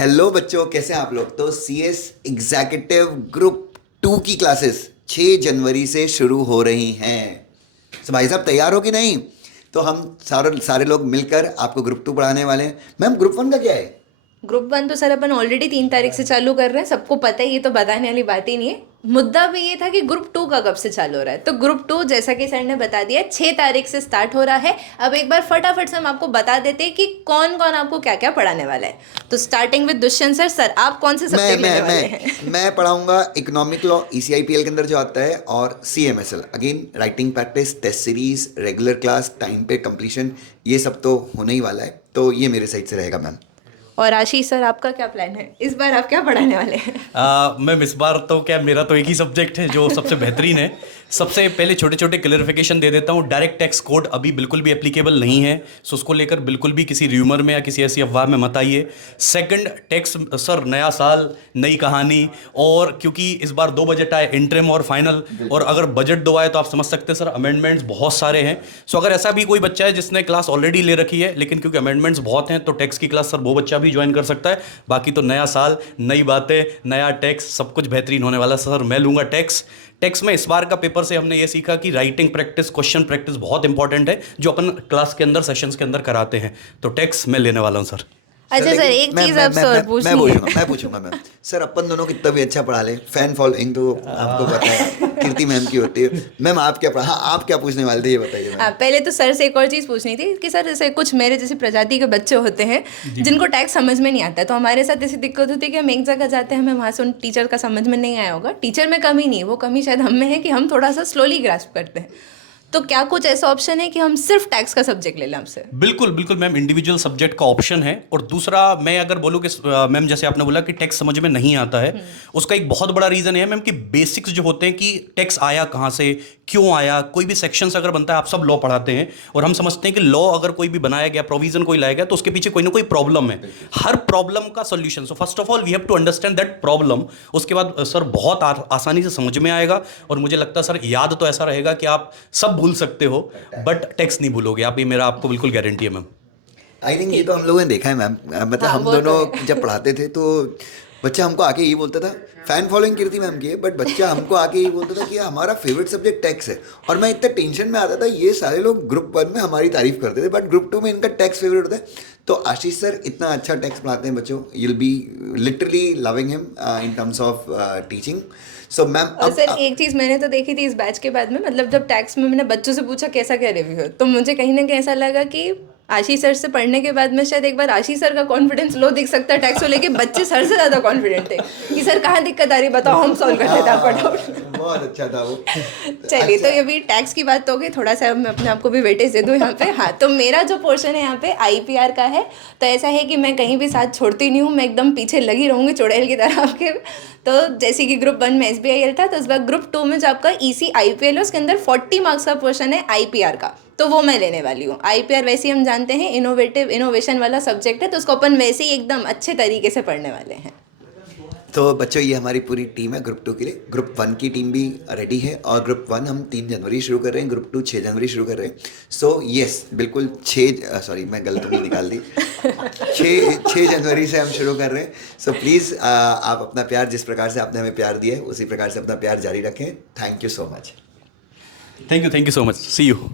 Hello बच्चों, कैसे हैं आप लोग। तो CS एग्जीक्यूटिव ग्रुप 2 की क्लासेस 6 जनवरी से शुरू हो रही हैं। तो भाई साहब तैयार हो कि नहीं। तो हम सारे सारे लोग मिलकर आपको ग्रुप 2 पढ़ाने वाले हैं। मैम ग्रुप 1 का क्या है। ग्रुप 1 तो सर अपन ऑलरेडी 3 तारीख से चालू कर रहे हैं, सबको पता है, ये तो बताने वाली बात ही नहीं है। मुद्दा भी ये था कि ग्रुप 2 का कब से चालू हो रहा है। तो ग्रुप 2 जैसा कि सर ने बता दिया 6 तारीख से स्टार्ट हो रहा है। अब एक बार फटाफट से हम आपको बता देते हैं कि कौन कौन आपको क्या क्या पढ़ाने वाला है। तो starting with Dushyant sir. Sir आप कौन से मैं सब्जेक्ट लेने मैं वाले हैं? मैं पढ़ाऊंगा इकोनॉमिक लॉ, ECIPL के अंदर जो आता है, और CMSL again writing practice, test series, regular class, time पे कंप्लीशन, ये सब तो होने ही वाला है। तो ये मेरे साइड से रहेगा मैम। और आशीष सर आपका क्या प्लान है, इस बार आप क्या पढ़ाने वाले हैं? मैम इस बार तो क्या, मेरा तो एक ही सब्जेक्ट है जो सबसे बेहतरीन है। सबसे पहले छोटे छोटे क्लेरिफिकेशन दे देता हूँ। डायरेक्ट टैक्स कोड अभी बिल्कुल भी एप्लीकेबल नहीं है, सो उसको लेकर बिल्कुल भी किसी र्यूमर में या किसी ऐसी अफवाह में मत आइए। सेकंड, टैक्स सर नया साल नई कहानी, और क्योंकि इस बार 2 बजट आए, इंटरिम और फाइनल, और अगर बजट 2 आए तो आप समझ सकते हैं सर अमेंडमेंट्स बहुत सारे हैं। सो अगर ऐसा भी कोई बच्चा है जिसने क्लास ऑलरेडी ले रखी है लेकिन क्योंकि अमेंडमेंट्स बहुत हैं तो टैक्स की क्लास सर वो बच्चा भी ज्वाइन कर सकता है। बाकी तो नया साल, नई बातें, नया टैक्स, सब कुछ बेहतरीन होने वाला। सर मैं लूँगा टैक्स। टैक्स में इस बार का पेपर से हमने ये सीखा कि राइटिंग प्रैक्टिस, क्वेश्चन प्रैक्टिस बहुत इंपॉर्टेंट है, जो अपन क्लास के अंदर, सेशंस के अंदर कराते हैं। तो टैक्स मैं लेने वाला हूँ सर। अच्छा सर, लेकिन एक चीज आपसे और पूछनी है। मैं पूछूंगा मैम। सर अपन दोनों कितना भी अच्छा पढ़ा ले, फैन फॉलोइंग तो आपको पता है कीर्ति मैम की होती है। मैम आप क्या पढ़ा, हाँ आप क्या पूछने वाले थे ये बताइए मैम। पहले तो सर से एक और चीज़ पूछनी थी कि सर जैसे कुछ मेरे जैसे प्रजाति के बच्चे होते हैं जिनको टैक्स समझ में नहीं आता है, तो हमारे साथ ऐसी दिक्कत होती है कि हम एक जगह जाते हैं, हमें वहाँ से उन टीचर का समझ में नहीं आया होगा। टीचर में कमी नहीं, वो कमी शायद हम में है कि हम थोड़ा सा स्लोली ग्रास्प करते हैं। तो क्या कुछ ऐसा ऑप्शन है कि हम सिर्फ टैक्स का सब्जेक्ट ले लें आपसे? बिल्कुल बिल्कुल मैम, इंडिविजुअल सब्जेक्ट का ऑप्शन है। और दूसरा, मैं अगर बोलूँ कि मैम जैसे आपने बोला कि टैक्स समझ में नहीं आता है, उसका एक बहुत बड़ा रीज़न है मैम कि बेसिक्स जो होते हैं कि टैक्स आया कहाँ से, क्यों आया। कोई भी सेक्शंस अगर बनता है, आप सब लॉ पढ़ाते हैं और हम समझते हैं कि लॉ अगर कोई भी बनाया गया, प्रोविजन कोई लाया गया, तो उसके पीछे कोई ना कोई प्रॉब्लम है। हर प्रॉब्लम का solution, so first of all we have to understand that problem. उसके बाद सर बहुत आसानी से समझ में आएगा। और मुझे लगता है सर याद तो ऐसा रहेगा कि आप सब भूल सकते हो बट टैक्स नहीं भूलोगे आप, ये मेरा आपको बिल्कुल गारंटी है मैम। आई थिंक ये तो हम लोगों ने देखा है मैम। मतलब हाँ, हम वो तो दोनों है। जब पढ़ाते थे तो बच्चा हमको आके यही बोलता था, फैन फॉलोइंग कीर्ति मैम की है, बट बच्चा हमको आके यही बोलता था कि हमारा फेवरेट सब्जेक्ट टैक्स है। और मैं इतना टेंशन में आता था, ये सारे लोग ग्रुप 1 में हमारी तारीफ करते थे बट ग्रुप 2 में इनका टैक्स फेवरेट होता है। तो आशीष सर इतना अच्छा टैक्स पढ़ाते हैं बच्चों, you'll be literally loving him in terms of teaching. So ma'am और सर अब एक चीज़ मैंने तो देखी थी इस बैच के बाद में, मतलब जब टैक्स में मैंने बच्चों से पूछा कैसा क्या रिव्यू है, तो मुझे कहीं ना कहीं ऐसा लगा कि आशीष सर से पढ़ने के बाद में शायद एक बार आशीष सर का कॉन्फिडेंस लो दिख सकता है टैक्स को लेके। बच्चे सर से ज़्यादा कॉन्फिडेंट थे कि सर कहाँ दिक्कत आ रही है बताओ, हम सॉल्व कर देते आपका डाउट। बहुत अच्छा था वो। चलिए, तो अच्छा, ये भी टैक्स की बात तो हो गई, थोड़ा सा मैं अपने आप को भी वेटेज दे दूँ यहाँ पे। हाँ, तो मेरा जो पोर्शन है यहाँ पे IPR का है। तो ऐसा है कि मैं कहीं भी साथ छोड़ती नहीं हूँ, मैं एकदम पीछे लगी रहूँगी चुड़ैल की तरह आपके। तो जैसे कि ग्रुप 1 में SBIL था, तो इस बार ग्रुप 2 में जो आपका ECIPL है उसके अंदर 40 मार्क्स का पोर्शन है IPR का, तो वो मैं लेने वाली हूँ। IPR वैसे ही हम जानते हैं इनोवेशन वाला सब्जेक्ट है, तो उसको अपन वैसे ही एकदम अच्छे तरीके से पढ़ने वाले हैं। तो बच्चों ये हमारी पूरी टीम है ग्रुप 2 के लिए। ग्रुप 1 की टीम भी रेडी है और ग्रुप 1 हम 3 जनवरी शुरू कर रहे हैं, ग्रुप 2 6 जनवरी शुरू कर रहे हैं। सो यस बिल्कुल 6 सॉरी मैं गलत उंगली निकाल दी 6 जनवरी से हम शुरू कर रहे हैं। सो प्लीज़ आप अपना प्यार, जिस प्रकार से आपने हमें प्यार दिया है उसी प्रकार से अपना प्यार जारी रखें। Thank you so much. Thank you so much, see you.